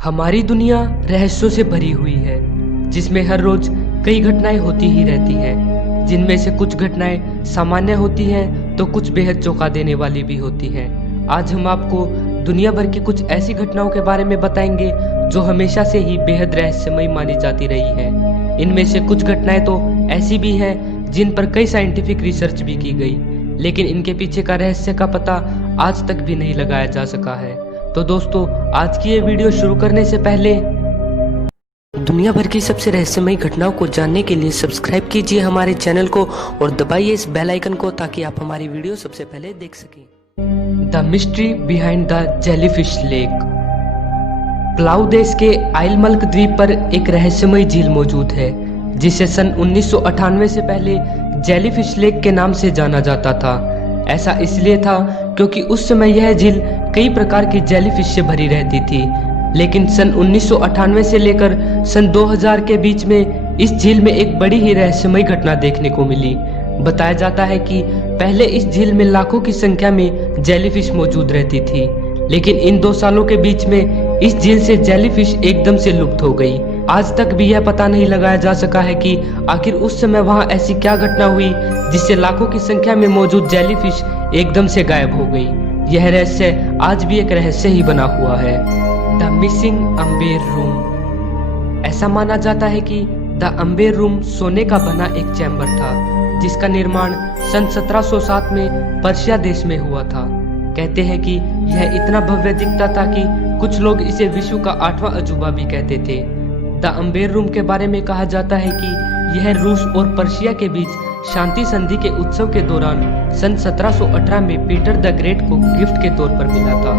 हमारी दुनिया रहस्यों से भरी हुई है, जिसमें हर रोज कई घटनाएं होती ही रहती हैं। जिनमें से कुछ घटनाएं सामान्य होती हैं तो कुछ बेहद चौंका देने वाली भी होती हैं। आज हम आपको दुनिया भर की कुछ ऐसी घटनाओं के बारे में बताएंगे जो हमेशा से ही बेहद रहस्यमयी मानी जाती रही हैं। इनमें से कुछ घटनाएं तो ऐसी भी हैं जिन पर कई साइंटिफिक रिसर्च भी की गई, लेकिन इनके पीछे का रहस्य का पता आज तक भी नहीं लगाया जा सका है। तो दोस्तों, आज की ये वीडियो शुरू करने से पहले दुनिया भर की सबसे रहस्यमयी घटनाओं को जानने के लिए सब्सक्राइब कीजिए हमारे चैनल को और दबाइए इस बेल आइकन को ताकि आप हमारी वीडियो सबसे पहले देख सकें। The mystery behind the jellyfish lake. Palau देश के आइलमल्क द्वीप पर एक रहस्यमयी झील मौजूद है, जिसे सन 1998 से पहले जेलीफिश लेक के नाम से जाना जाता था। ऐसा इसलिए था क्योंकि उस समय यह झील कई प्रकार की जेलीफिश से भरी रहती थी, लेकिन सन 1998 से लेकर सन 2000 के बीच में इस झील में एक बड़ी ही रहस्यमयी घटना देखने को मिली। बताया जाता है कि पहले इस झील में लाखों की संख्या में जेलीफिश मौजूद रहती थी, लेकिन इन 2 सालों के बीच में इस झील से जेलीफिश एकदम से लुप्त हो गई। आज तक भी यह पता नहीं लगाया जा सका है कि आखिर उस समय वहां ऐसी क्या घटना हुई जिससे लाखों की संख्या में मौजूद जेलीफिश एकदम से गायब हो गई। यह रहस्य आज भी एक रहस्य ही बना हुआ है। The missing Amber room. ऐसा माना जाता है कि द अम्बेर रूम सोने का बना एक चैम्बर था, जिसका निर्माण सन 1707 में पर्शिया देश में हुआ था। कहते हैं कि यह इतना भव्य दिखता था कि कुछ लोग इसे विश्व का 8वां अजूबा भी कहते थे। द अम्बेर रूम के बारे में कहा जाता है कि यह रूस और पर्शिया के बीच शांति संधि के उत्सव के दौरान सन 1718 में पीटर द ग्रेट को गिफ्ट के तौर पर मिला था।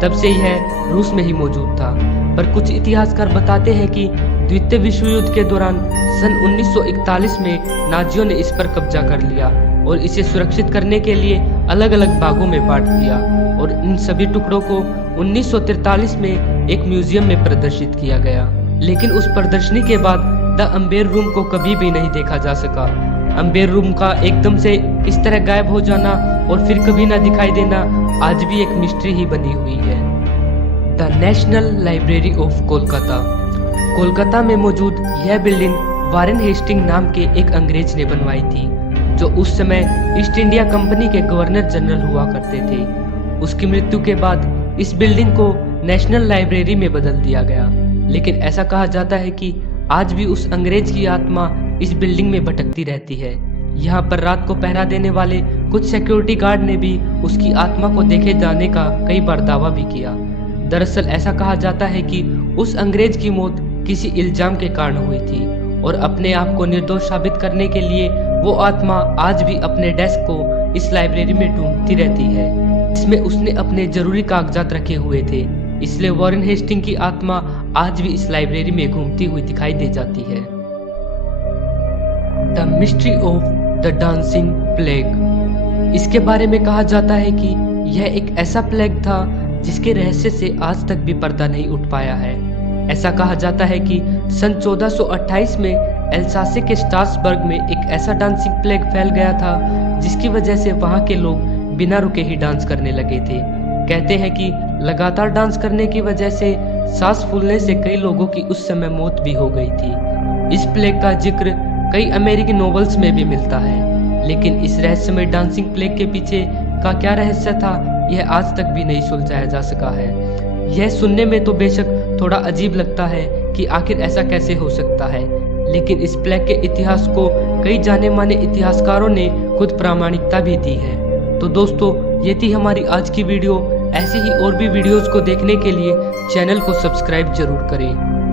तब से यह रूस में ही मौजूद था, पर कुछ इतिहासकार बताते हैं कि द्वितीय विश्व युद्ध के दौरान सन 1941 में नाजियों ने इस पर कब्जा कर लिया और इसे सुरक्षित करने के लिए अलग अलग भागों में बांट दिया और इन सभी टुकड़ों को 1943 में एक म्यूजियम में प्रदर्शित किया गया। लेकिन उस प्रदर्शनी के बाद द अम्बेर रूम को कभी भी नहीं देखा जा सका। अम्बेर रूम का एकदम से इस तरह गायब हो जाना और फिर कभी ना दिखाई देना आज भी एक मिस्ट्री ही बनी हुई है। The national library of Kolkata. Kolkata में मौजूद यह बिल्डिंग वारेन हेस्टिंग नाम के एक अंग्रेज ने बनवाई थी, जो उस समय ईस्ट इंडिया कंपनी के गवर्नर जनरल हुआ करते थे। उसकी मृत्यु के बाद इस बिल्डिंग को नेशनल लाइब्रेरी में बदल दिया गया, लेकिन ऐसा कहा जाता है कि आज भी उस अंग्रेज की आत्मा इस बिल्डिंग में भटकती रहती है। यहाँ पर रात को पहरा देने वाले कुछ सिक्योरिटी गार्ड ने भी उसकी आत्मा को देखे जाने का कई बार दावा भी किया। दरअसल ऐसा कहा जाता है कि उस अंग्रेज की मौत किसी इल्जाम के कारण हुई थी और अपने आप को निर्दोष साबित करने के लिए वो आत्मा आज भी अपने डेस्क को इस लाइब्रेरी में ढूंढती रहती है, जिसमें उसने अपने जरूरी कागजात रखे हुए थे। इसलिए वॉरेन हेस्टिंग की आत्मा आज भी इस लाइब्रेरी में घूमती हुई दिखाई दे जाती है। The mystery of the dancing plague. इसके बारे में कहा जाता है कि यह एक ऐसा प्लेग था जिसके रहस्य से आज तक भी पर्दा नहीं उठ पाया है। ऐसा कहा जाता है कि सन 1428 में एल्सासे के स्ट्रासबर्ग में एक ऐसा डांसिंग प्लेग फैल गया था जिसकी वजह से वहां के लोग बिना रुके ही डांस करने लगे थे। कहते हैं कि लगातार डांस करने की वजह से सांस फूलने से कई लोगों की उस समय मौत भी हो गई थी। इस प्लेग का जिक्र कई अमेरिकी नॉवेल्स में भी मिलता है, लेकिन इस रहस्यमय डांसिंग प्लेग के पीछे का क्या रहस्य था, यह आज तक भी नहीं सुलझाया जा सका है। यह सुनने में तो बेशक थोड़ा अजीब लगता है कि आखिर ऐसा कैसे हो सकता है, लेकिन इस प्लेग के इतिहास को कई जाने माने इतिहासकारों ने खुद प्रामाणिकता भी दी है। तो दोस्तों, ये थी हमारी आज की वीडियो। ऐसी ही और भी वीडियोस को देखने के लिए चैनल को सब्सक्राइब जरूर करें।